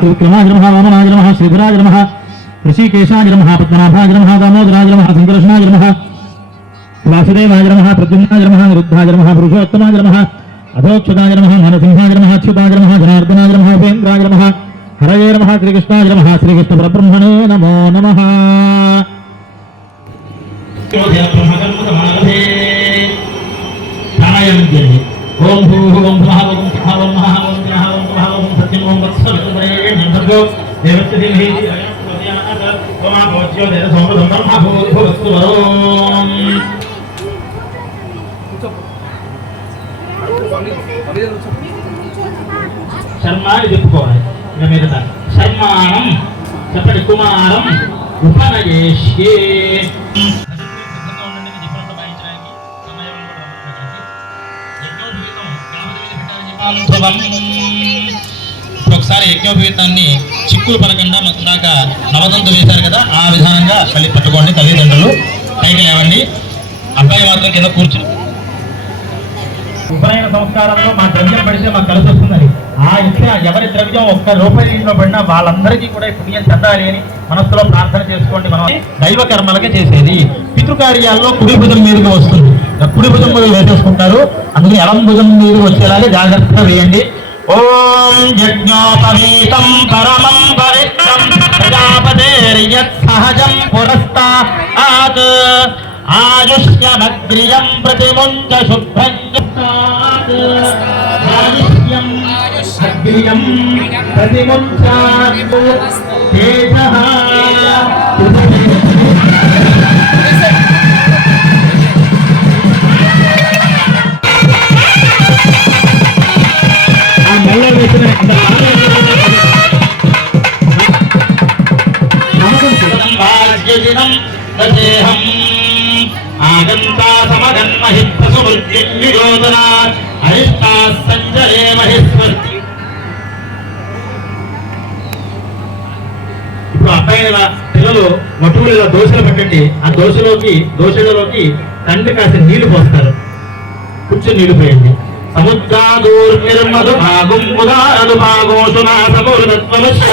త్రివిక్రమాయ నమ వామనాయ నమ శ్రీధరాయ నమ ఋషికేశాయ నమ పద్మనాభాయ నమ దామోదరాయ నమ సంకర్షణాయ నమ వాసుదేవాయ నమ ప్రద్యుమ్నాయ నమ నిరుద్ధాయ నమ పురుషోత్తమాయ నమ అధోక్షదాయ నమ నరసింహాయ నమ అచ్యుతాయ నమ జనార్దనాయ నమ ఉపేంద్రాయ నమ హరయే నమ శ్రీకృష్ణాయ నమ శ్రీకృష్ణ పరబ్రహ్మణే నమో. నమ ఓం భూ ఓం భావం భావం స్వహ అని చెప్పుకోవాలి. ఇక మీదట శర్మాణం చెప్పండి కుమారం ఉపనయేష్యే. ఒకసారి యజ్ఞోపవీతాన్ని చిక్కులు పడకుండా మాకు ఇందాక నవతంతు వేశారు కదా ఆ విధానంగా మళ్ళీ పట్టుకోండి తల్లిదండ్రులు. పైకి లేవండి. అబ్బాయి మాత్రం కింద కూర్చో ఉపనయన సంస్కారంలో మా ద్రవ్యం పడితే మాకు కలిసి వస్తుందని. ఆ ఇచ్చిన ఎవరి ద్రవ్యం ఒక్క రూపాయి ఇంట్లో పడినా వాళ్ళందరికీ కూడా పుణ్యం చెందాలి అని మనస్సులో ప్రార్థన చేసుకోండి మనం. దైవ కర్మలకే చేసేది. పితృకార్యాల్లో కుడి భుజం మీదుగా వస్తుంది. కుడి భుజం మీద వేసేసుకుంటారు. అందుకని ఎడం భుజం మీద వచ్చేలాగే జాగ్రత్తగా వేయండి. ఓం యజ్ఞోపవీతం పరమం పవిత్రం ప్రజాపతేర్యత్సహజం పురస్తాత్ ఆయుష్యమగ్రియం ప్రతిముంచ శుభ్రం యుక్తాత్. అగ్రియం ప్రతిముంచ తేజః ఆగంతా సమగన్మహి అరిష్టా సంజలే మహిస్వర్తి ఇప్పుడు అబ్బాయి పిల్లలు మొట్టమొదటి ఇలా దోశలు పెట్టండి. ఆ దోశలోకి దోశలలోకి తండ్రి కాసిన నీళ్ళు పోస్తారు. కూర్చొని నీళ్ళు పోయండి. సముద్రాదూర్నిర్మధు భాగం ఉదారదు భాగోషునా సమూర్ధత్వమస్య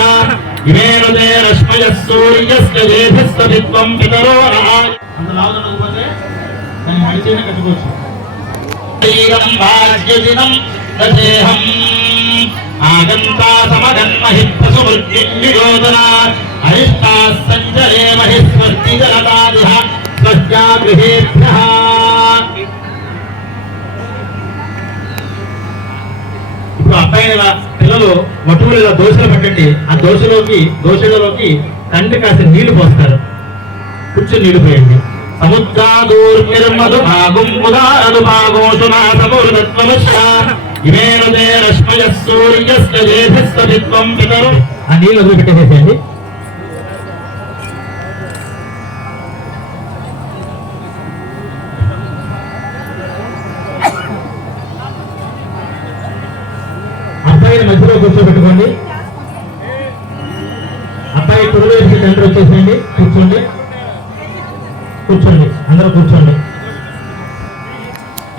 ఇమేను తే రశ్మయ సూర్యస్య దేభిస్తవిత్వం పితరో అంత లావుదనకపోతే దాన్ని మడిచైనా కట్టుకోవచ్చు శరీరం ఇలా పిల్లలు మొట్టమొదటి ఇలా దోశలు పెట్టండి. ఆ దోశలోకి దోశలోకి తండ్రి కాసిన నీళ్ళు పోస్తారు. కూర్చొని నీళ్ళు పోయండి. సముద్రాదూర్నిర్మధు భాగం ఉదారదు భాగోషునా సమూర్ధత్వమస్య ఇమేను తే రశ్మయ సూర్యస్య దేభిస్తవిత్వం పితరు ఆ నీళ్ళు వదిలిపెట్టేసేయండి. కూర్చోబెట్టుకోండి. అబ్బాయి కుడివైపుకి తండ్రి వచ్చేసేయండి. కూర్చోండి. కూర్చోండి. అందరూ కూర్చోండి.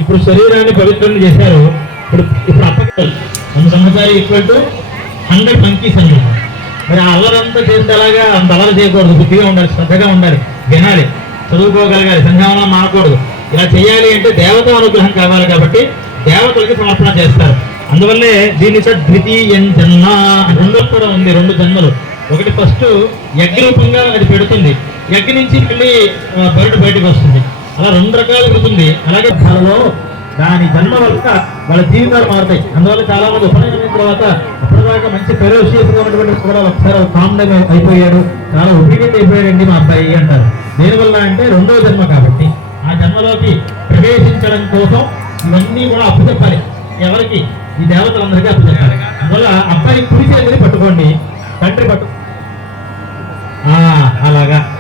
ఇప్పుడు శరీరాన్ని పవిత్రం చేశారు. ఇప్పుడు ఇప్పుడు అప్పకి వంద సంవత్సరాలు ఈక్వల్ టు హండ్రెడ్ మంకీస్ అన్నమాట మరి ఆ అల్లరంతా చేస్తే అలాగా అంత అల్లరి చేయకూడదు. బుద్ధిగా ఉండాలి శ్రద్ధగా ఉండాలి వినాలి. చదువుకోగలగాలి సంధ్యావనం మానకూడదు ఇలా చేయాలి అంటే దేవత అనుగ్రహం కావాలి కాబట్టి దేవతలకి సమర్పణ చేస్తారు. అందువల్లే దీని సార్ ద్వితీయం జన్మ రెండో కూడా ఉంది రెండు జన్మలు. ఒకటి ఫస్ట్ యజ్ఞ రూపంగా అది పెడుతుంది. యజ్ఞ నుంచి మళ్ళీ బయట బరుడు బయటకు వస్తుంది. అలా రెండు రకాలు ఉంటుంది అలాగే ధరలో దాని జన్మ వల్ల వాళ్ళ జీవితాలు మారుతాయి. అందువల్ల చాలా మంది ఉపనయనం తర్వాత అప్పటిదాకా మంచి ఫెరోషియస్ ఉన్నటువంటి కూడా ఒకసారి కామన్ అయిపోయాడు. చాలా ఒబిడియంట్ అయిపోయాడండి మా అబ్బాయి అంటారు. దేనివల్ల అంటే రెండో జన్మ కాబట్టి ఆ జన్మలోకి ప్రవేశించడం కోసం ఇవన్నీ కూడా అప్పు చెప్పాలి. ఎవరికి? ఈ దేవతలందరికీ అప్పు చెప్పాలి. అందువల్ల అబ్బాయి కుడి చేతిని పట్టుకోండి. తండ్రి పట్టు. ఆ, అలాగా.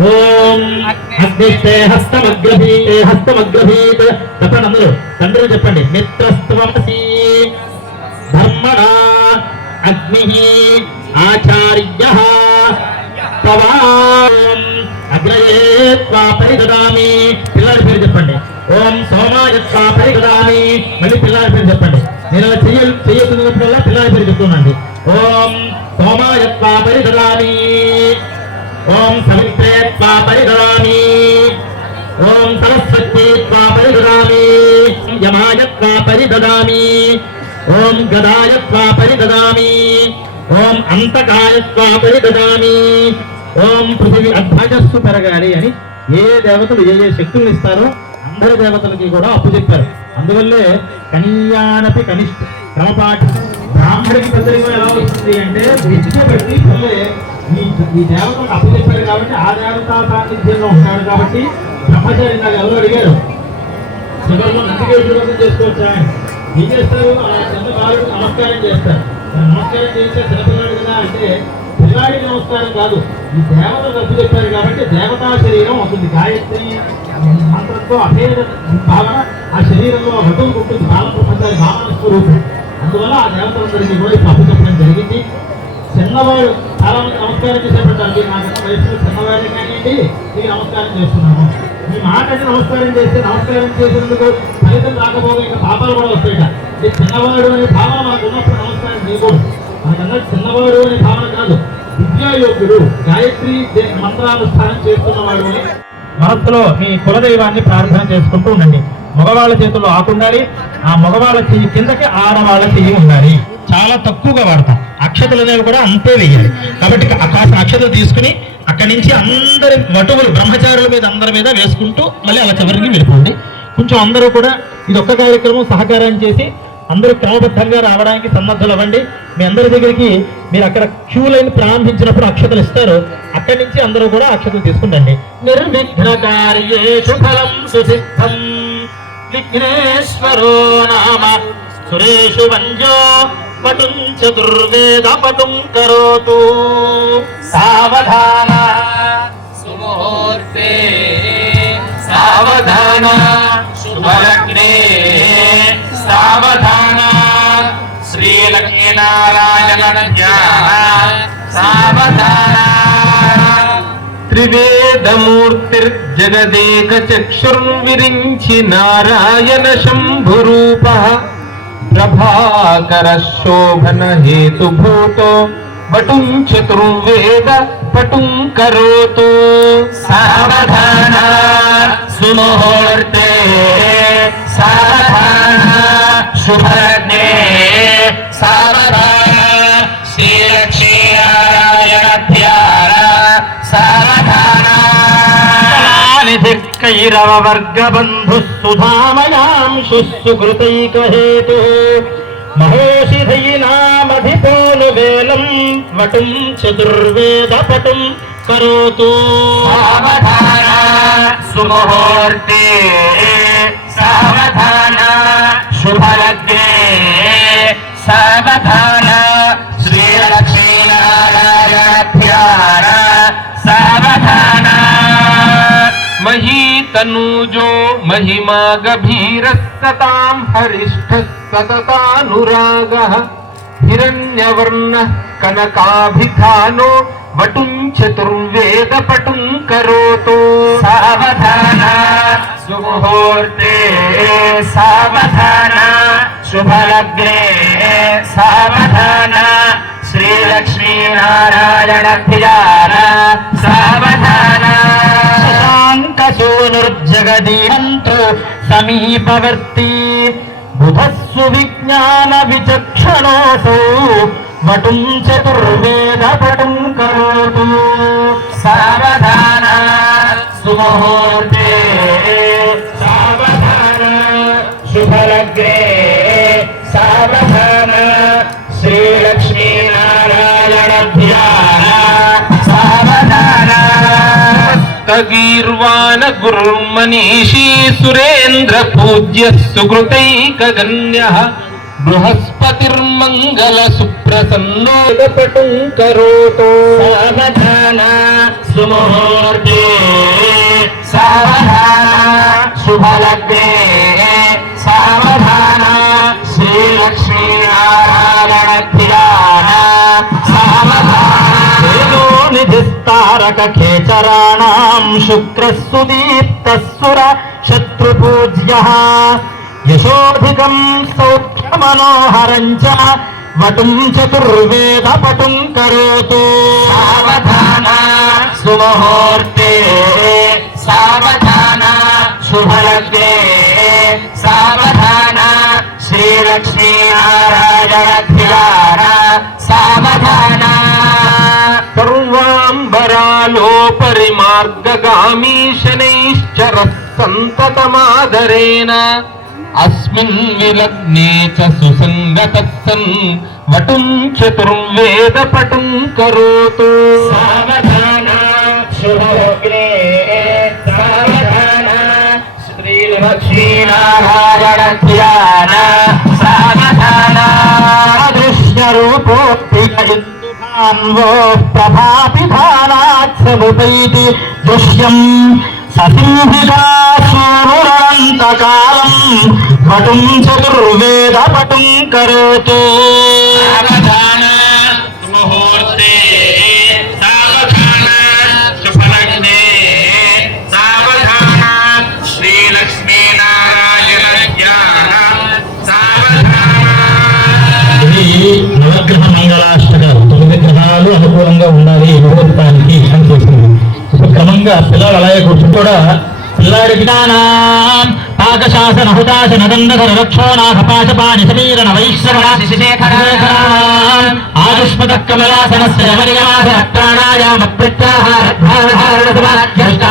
ఓం అగ్నిష్టే హస్తమగ్రహీతే హస్తమగ్రహీత్ చెప్పండి అందరూ. తండ్రి చెప్పండి. మిత్రస్త్వమసి. ధర్మణ అగ్ని ఆచార్య పవాం. అగ్రయే త్వా పరిగదామి పిల్లల పేరు చెప్పండి. ఓం సోమాయత్తా పరిగదామి మళ్ళీ పిల్లల పేరు చెప్పండి. నేను చెయ్య చెయ్యకున్నప్పుడల్లా పిల్లల పేరు చెప్తున్నాండి ఓం సోమాయత్వా పరిగదామి ఓం సవిత్రే పరిగదామి ఓం సరస్వతీత్వా పరిగదామి యమాయత్వా యమాయ పరిదదామి ఓం గదాయత్వా పరిదదామి ఓం అంతకాయత్వా పరిదదామి ఓం పృథివీ అధ్వజస్సు పెరగాలి అని ఏ దేవతలు ఏ ఏ శక్తులు ఇస్తారో అందరి దేవతలకి కూడా అప్పు చెప్పారు. అందువల్లే కనీయానపి కనిష్ట క్రమపాఠ బ్రాహ్మడికి పెద్దరికం ఎలా వస్తుంది అంటే విద్య పెట్టి పిల్లలే ఈ ఈ దేవతలకు అప్పు చెప్పారు కాబట్టి ఆ దేవత సాన్నిధ్యంలో ఉంటాడు కాబట్టి బ్రహ్మచారి నాకు ఎవరు అడిగారు. చివరిలో నందికేశ్వర వ్రతం చేసుకోవచ్చా? ఏం చేస్తారు? ఆ చిన్న బాలుడు నమస్కారం చేస్తారు. నమస్కారం చేస్తే చిన్నపిల్లాడు కదా అంటే పిల్లాడి నమస్కారం కాదు. ఈ దేవత డబ్బు చెప్పారు కాబట్టి దేవతా శరీరం అవుతుంది గాయత్రి మంత్రంతో అభేద భావన ఆ శరీరంలో రథం ఉంటుంది. బాల ప్రపంచానికి భావన స్వరూపం అందువల్ల ఆ దేవతలందరికీ కూడా ఇప్పుడు అప్పు చెప్పడం జరిగింది. చిన్నవాడు చాలా మంది నమస్కారం చేసేటంటారు మీరు నాకు వయసులో చిన్నవాడే కానివ్వండి మీకు నమస్కారం చేస్తున్నాము మీ మాటకి నమస్కారం చేస్తే నమస్కారం చేసేందుకు ఫలితం రాకపోగా ఇంకా పాపాలు కూడా వస్తాయట. ఈ చిన్నవాడు అనే భావన మాకు ఉన్నప్పుడు నమస్కారం చేయకూడదు. మనకన్నా చిన్నవాడు అనే భావన కాదు. విద్యాయోగ్యుడు గాయత్రి మంత్రానుష్ఠానం చేస్తున్నవాడు అని. మనస్సులో మీ కులదైవాన్ని ప్రార్థన చేసుకుంటూ ఉండండి. మగవాళ్ళ చేతుల్లో ఆకుండాలి ఆ మగవాళ్ళ చెయ్యి కిందకి ఆడవాళ్ళ చెయ్యి ఉండాలి. చాలా తక్కువగా వాడతాం. అక్షతలు అనేవి కూడా అంతే వేయాలి. కాబట్టి కాస్త అక్షతలు తీసుకుని అక్కడి నుంచి అందరి వటువులు బ్రహ్మచారుల మీద అందరి మీద వేసుకుంటూ మళ్ళీ అలా చివరికి వెళ్ళిపోండి. కొంచెం అందరూ కూడా ఇది ఒక్క కార్యక్రమం సహకారం చేసి అందరూ క్రమబద్ధంగా రావడానికి సన్నద్ధులు అవ్వండి మీ అందరి దగ్గరికి మీరు అక్కడ క్యూ లైన్ ప్రారంభించినప్పుడు అక్షతలు ఇస్తారు. అక్కడి నుంచి అందరూ కూడా అక్షతలు తీసుకుండండి నిర్విఘ్న కార్యేషు ఫలం సుసిద్ధం. విఘ్నేశ్వరో నామ. సురేషు వంజో పటుం చతుర్వేద పటుం కరోతు. సావధాన. సుముహూర్తే సావధాన. శుభలగ్నే. సావధాన శ్రీలక్ష్మీనారాయణ సావధాన త్రివేదమూర్తిర్జగదేక చక్షుర్విరించి నారాయణ శంభురూప ప్రభాకర శోభన హేతుభూతో వటుం చతుర్వేద పటుం కరోతు సావధాన సుముహూర్తే సావధాన శుభలగ్నే సావధాన శ్రీలక్ష్మీనారాయణ ధ్యాన సావధాన కైరవ వర్గ బంధు సుధామయాంశు సుకృతైక హేతు మహోషిధైనామధిపోను వేలం వటుం శుభలగ్నే సర్వధాన శ్రీలక్ష్మీనారాయణ సర్వధాన మహీ తనూజో మహిమా గభీరస్తతాం హరిష్ఠ సతతానురాగ హిరణ్యవర్ణ కనకాభిధానో వటుం చతుర్మ సావధాన సుముహూర్తే సావధాన శుభలగ్నే సావధాన శ్రీలక్ష్మీనారాయణ ధ్యాన సావధాన శశాంకసూనుర్జగదీహంతు సమీపవర్తి. బుధస్సు విజ్ఞాన విచక్షణోసౌ వటుం చతుర్వేద పటుం కరోతు. సావధాన సుముహూర్తే. సావధాన శుభలగ్నే సావధాన శ్రీలక్ష్మీనారాయణ ధ్యాన సావధాన. తగీర్వాణ గురుర్మనీషీ సురేంద్ర పూజ్య సుకృతైక గణ్య బృహస్పతిర్మంగళ సుప్రసన్నో పటుం కరోతు సావధాన సుముహూర్తే సావధాన శుభలగ్నే సావధాన శ్రీలక్ష్మీనారాయణ ధ్యాన సావధాన నిధిస్తారక ఖేచరాణాం శుక్రస్సు దీప్తస్సుర శత్రుపూజ్య యశోధికం సౌఖ్యమనోహరం చ వటుం చతుర్వేద పటుం కరోతు. సావధాన సుముహూర్తే సావధాన శుభలగ్నే సావధాన శ్రీలక్ష్మీ నారాయణ సావధాన. సర్వాంబరాలోపరి మార్గగామీ శనైశ్చర సంతతమాదరేణ అస్మిన్ విలగ్నే చ సుసంగతః సన్ వటుం చతుర్వేద పటుం కరోతు సావధాన శుభలగ్నే సావధాన శ్రీలక్ష్మీ నారాయణ ధ్యాన సావధాన దృశ్యరూపోక్తిలో ప్రభాపిధానాత్ సముపైతి దృశ్యం పటుం చతుర్వేద పటుం కరోతు. సావధాన ముహూర్తే సావధాన శుభలగ్నే సావధాన నవగ్రహ మంగళాష్టకాలు తొమ్మిది గ్రహాలు అనుకూలంగా ఉండాలి ముహూర్తానికి అని చేసింది. ఇప్పుడు క్రమంగా పిల్లలు అలాగే కూర్చుని కూడా పిల్లాడి పాకశాసన హుతాశన దండధర రక్షోనాథ పాశపాని సమీరణ వైశ్రవణ ఆయుష్మద కమలాసనస్య ప్రాణాయామ ప్రత్యాహార ధారణ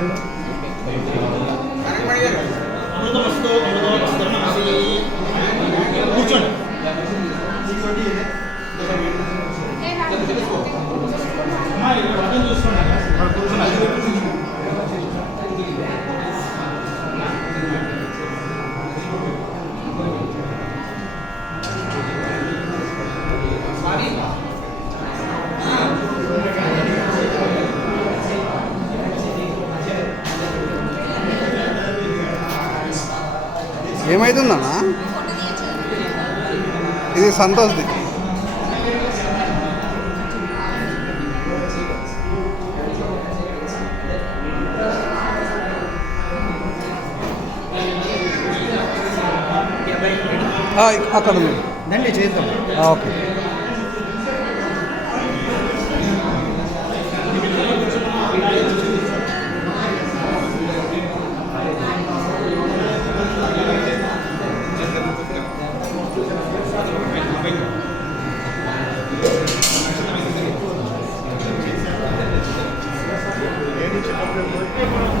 জন্য ఏమైతుందన్నా ఇది సంతోష్ది. ఆ, అక్కడ ఉంది. చేద్దాం. ఓకే. mucho más.